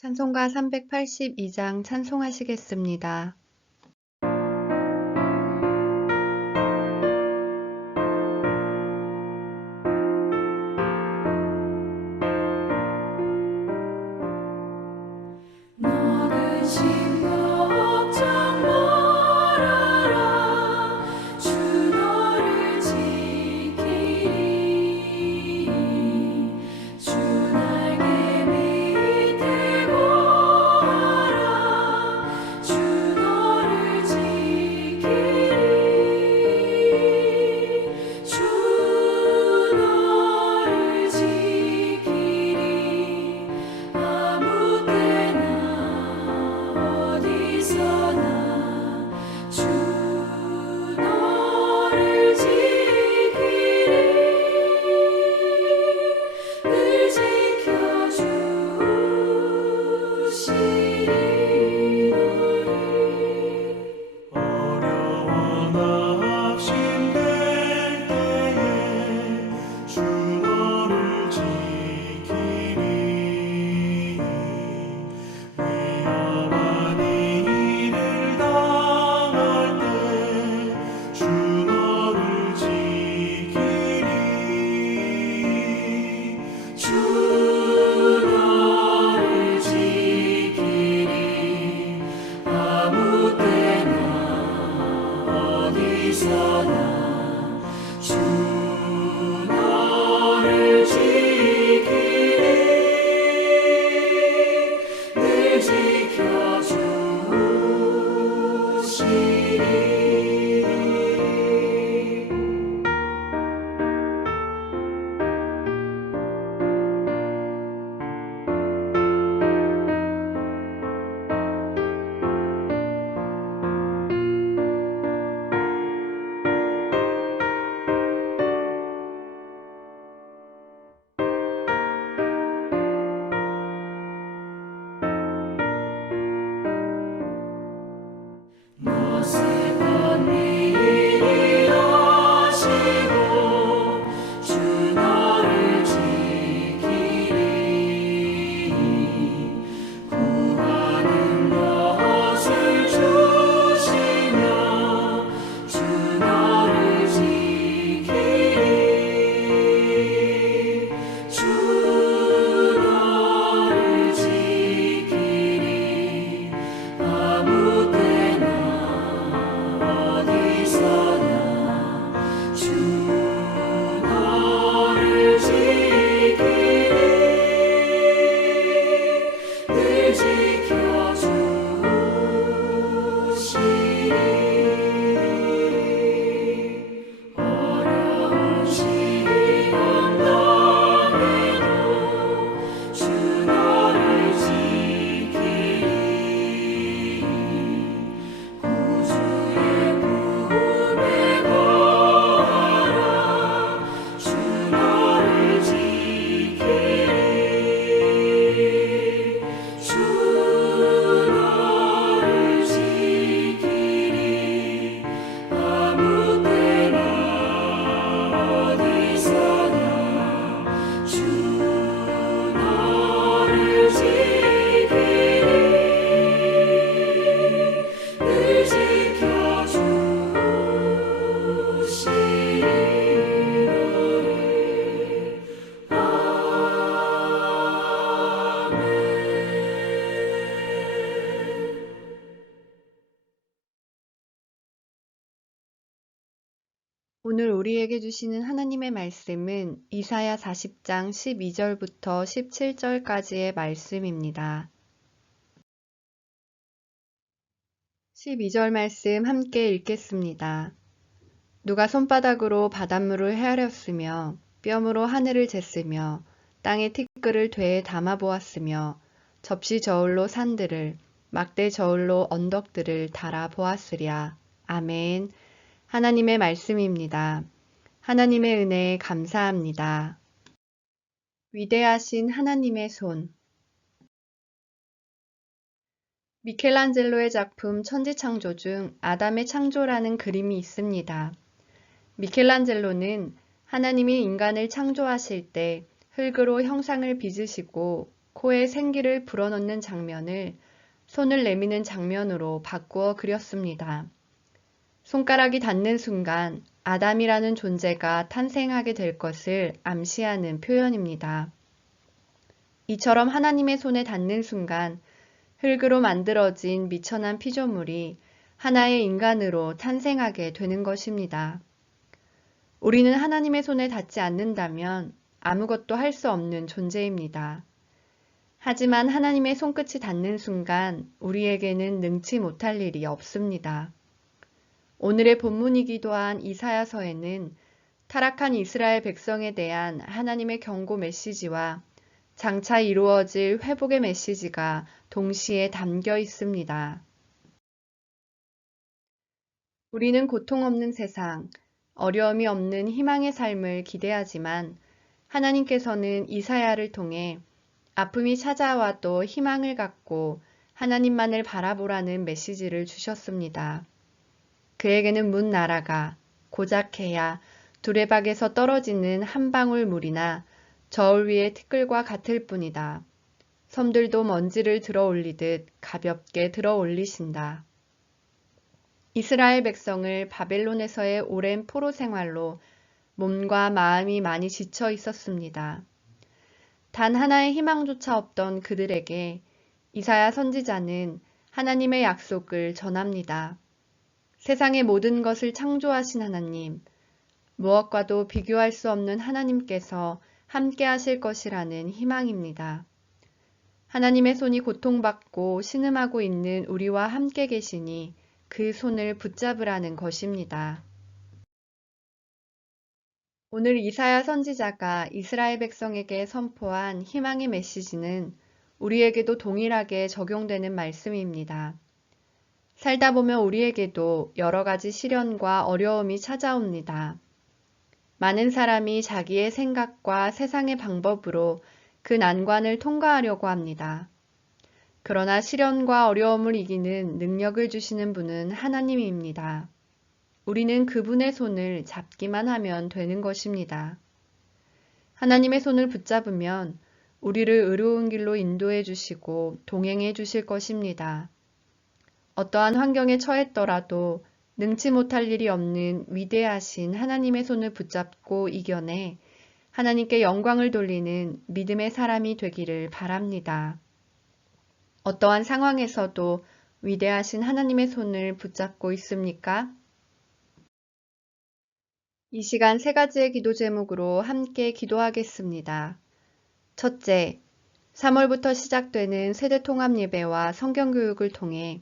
찬송가 382장 찬송하시겠습니다. 오늘 우리에게 주시는 하나님의 말씀은 이사야 40장 12절부터 17절까지의 말씀입니다. 12절 말씀 함께 읽겠습니다. 누가 손바닥으로 바닷물을 헤아렸으며 뼘으로 하늘을 쟀으며 땅의 티끌을 되에 담아보았으며 접시 저울로 산들을 막대 저울로 언덕들을 달아 보았으랴. 아멘. 하나님의 말씀입니다. 하나님의 은혜에 감사합니다. 위대하신 하나님의 손. 미켈란젤로의 작품 천지창조 중 아담의 창조라는 그림이 있습니다. 미켈란젤로는 하나님이 인간을 창조하실 때 흙으로 형상을 빚으시고 코에 생기를 불어넣는 장면을 손을 내미는 장면으로 바꾸어 그렸습니다. 손가락이 닿는 순간 아담이라는 존재가 탄생하게 될 것을 암시하는 표현입니다. 이처럼 하나님의 손에 닿는 순간 흙으로 만들어진 미천한 피조물이 하나의 인간으로 탄생하게 되는 것입니다. 우리는 하나님의 손에 닿지 않는다면 아무것도 할 수 없는 존재입니다. 하지만 하나님의 손끝이 닿는 순간 우리에게는 능치 못할 일이 없습니다. 오늘의 본문이기도 한 이사야서에는 타락한 이스라엘 백성에 대한 하나님의 경고 메시지와 장차 이루어질 회복의 메시지가 동시에 담겨 있습니다. 우리는 고통 없는 세상, 어려움이 없는 희망의 삶을 기대하지만 하나님께서는 이사야를 통해 아픔이 찾아와도 희망을 갖고 하나님만을 바라보라는 메시지를 주셨습니다. 그에게는 문 나라가 고작해야 두레박에서 떨어지는 한 방울 물이나 저울 위의 티끌과 같을 뿐이다. 섬들도 먼지를 들어 올리듯 가볍게 들어 올리신다. 이스라엘 백성을 바벨론에서의 오랜 포로 생활로 몸과 마음이 많이 지쳐 있었습니다. 단 하나의 희망조차 없던 그들에게 이사야 선지자는 하나님의 약속을 전합니다. 세상의 모든 것을 창조하신 하나님, 무엇과도 비교할 수 없는 하나님께서 함께 하실 것이라는 희망입니다. 하나님의 손이 고통받고 신음하고 있는 우리와 함께 계시니 그 손을 붙잡으라는 것입니다. 오늘 이사야 선지자가 이스라엘 백성에게 선포한 희망의 메시지는 우리에게도 동일하게 적용되는 말씀입니다. 살다 보면 우리에게도 여러 가지 시련과 어려움이 찾아옵니다. 많은 사람이 자기의 생각과 세상의 방법으로 그 난관을 통과하려고 합니다. 그러나 시련과 어려움을 이기는 능력을 주시는 분은 하나님입니다. 우리는 그분의 손을 잡기만 하면 되는 것입니다. 하나님의 손을 붙잡으면 우리를 의로운 길로 인도해 주시고 동행해 주실 것입니다. 어떠한 환경에 처했더라도 능치 못할 일이 없는 위대하신 하나님의 손을 붙잡고 이겨내 하나님께 영광을 돌리는 믿음의 사람이 되기를 바랍니다. 어떠한 상황에서도 위대하신 하나님의 손을 붙잡고 있습니까? 이 시간 세 가지의 기도 제목으로 함께 기도하겠습니다. 첫째, 3월부터 시작되는 세대 통합 예배와 성경 교육을 통해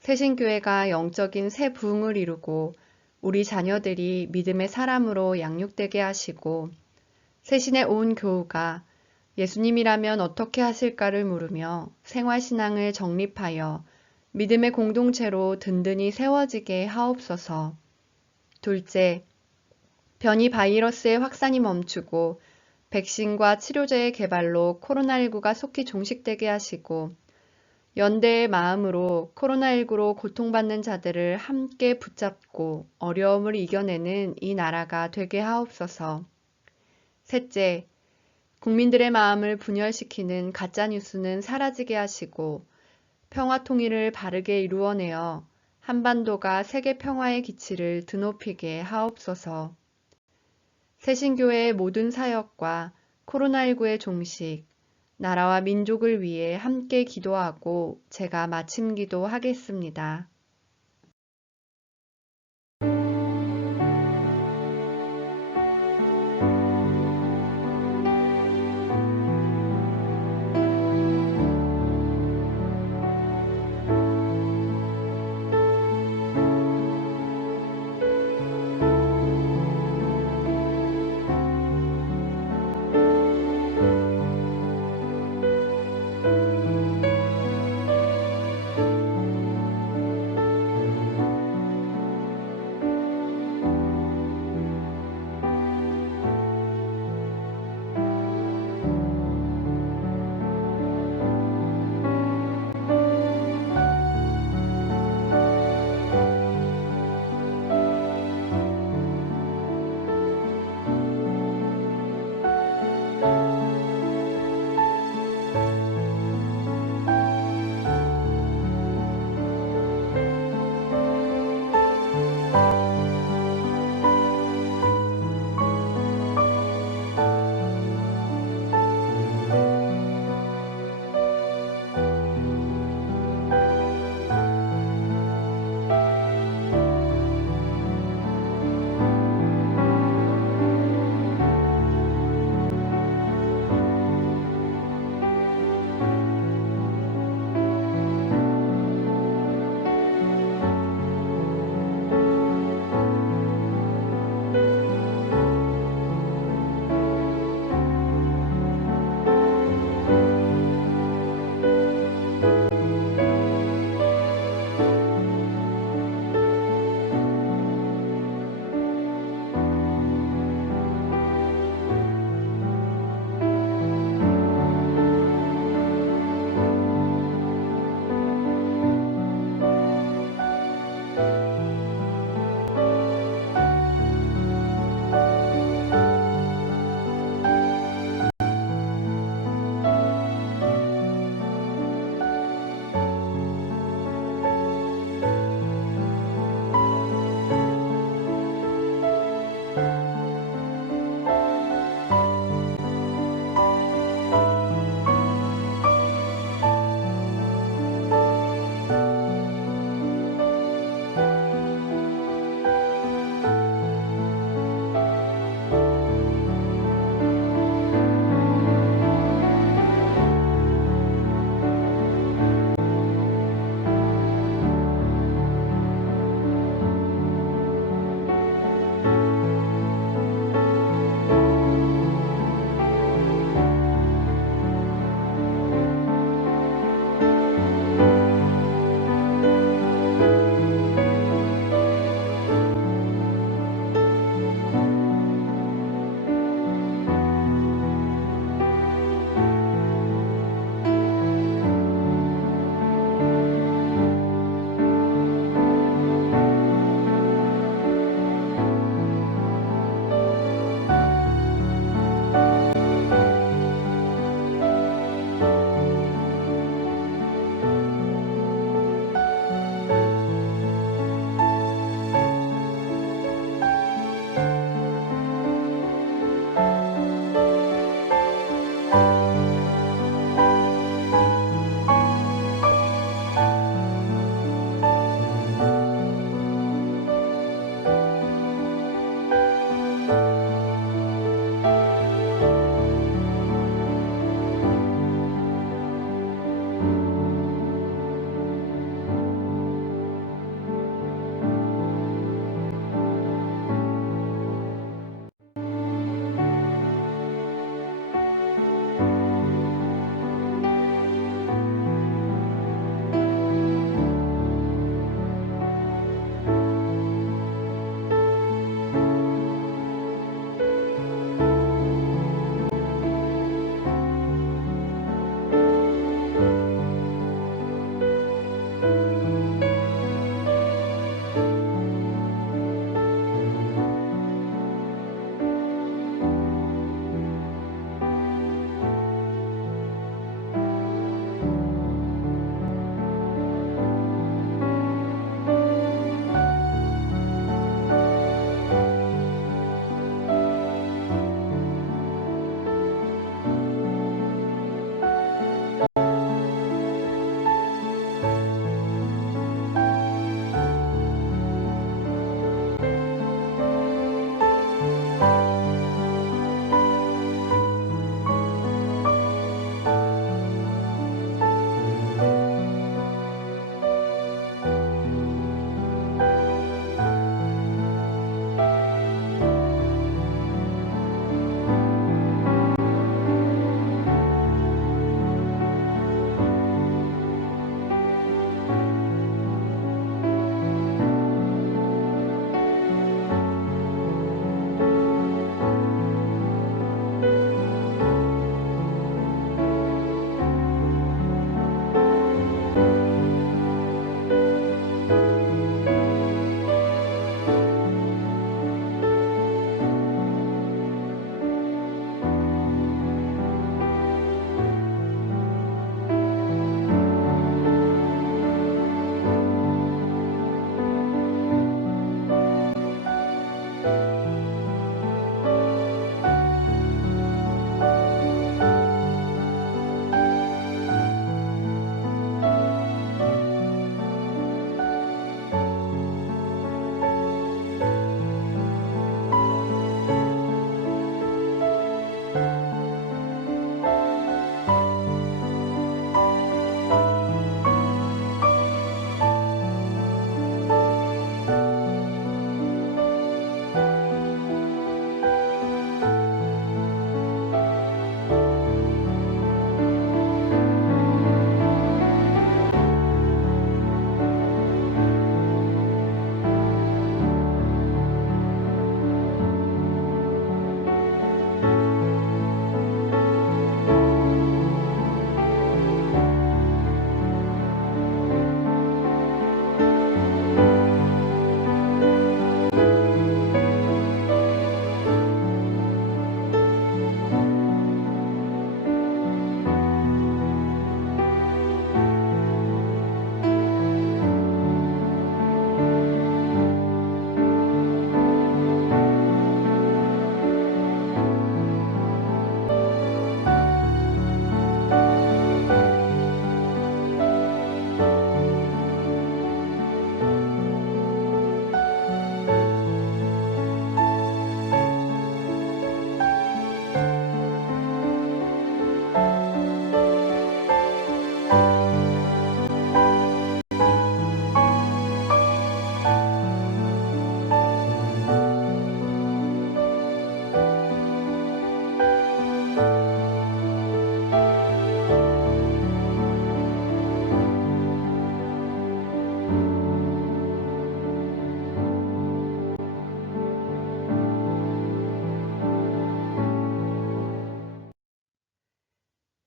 새신교회가 영적인 새 부흥을 이루고 우리 자녀들이 믿음의 사람으로 양육되게 하시고 새신의 온 교우가 예수님이라면 어떻게 하실까를 물으며 생활신앙을 정립하여 믿음의 공동체로 든든히 세워지게 하옵소서. 둘째, 변이 바이러스의 확산이 멈추고 백신과 치료제의 개발로 코로나19가 속히 종식되게 하시고 연대의 마음으로 코로나19로 고통받는 자들을 함께 붙잡고 어려움을 이겨내는 이 나라가 되게 하옵소서. 셋째, 국민들의 마음을 분열시키는 가짜뉴스는 사라지게 하시고 평화 통일을 바르게 이루어내어 한반도가 세계 평화의 기치를 드높이게 하옵소서. 새신교회의 모든 사역과 코로나19의 종식, 나라와 민족을 위해 함께 기도하고 제가 마침 기도하겠습니다.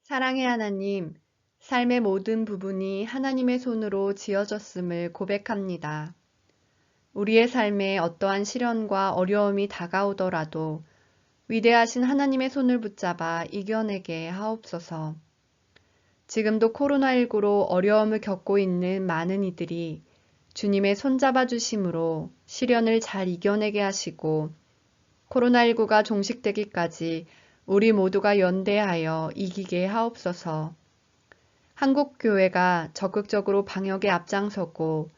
사랑의 하나님, 삶의 모든 부분이 하나님의 손으로 지어졌음을 고백합니다. 우리의 삶에 어떠한 시련과 어려움이 다가오더라도 위대하신 하나님의 손을 붙잡아 이겨내게 하옵소서. 지금도 코로나19로 어려움을 겪고 있는 많은 이들이 주님의 손잡아 주심으로 시련을 잘 이겨내게 하시고 코로나19가 종식되기까지 우리 모두가 연대하여 이기게 하옵소서. 한국교회가 적극적으로 방역에 앞장서고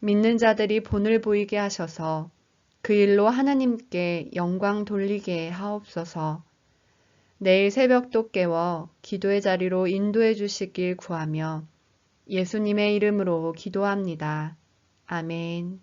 믿는 자들이 본을 보이게 하셔서 그 일로 하나님께 영광 돌리게 하옵소서. 내일 새벽도 깨워 기도의 자리로 인도해 주시길 구하며 예수님의 이름으로 기도합니다. 아멘.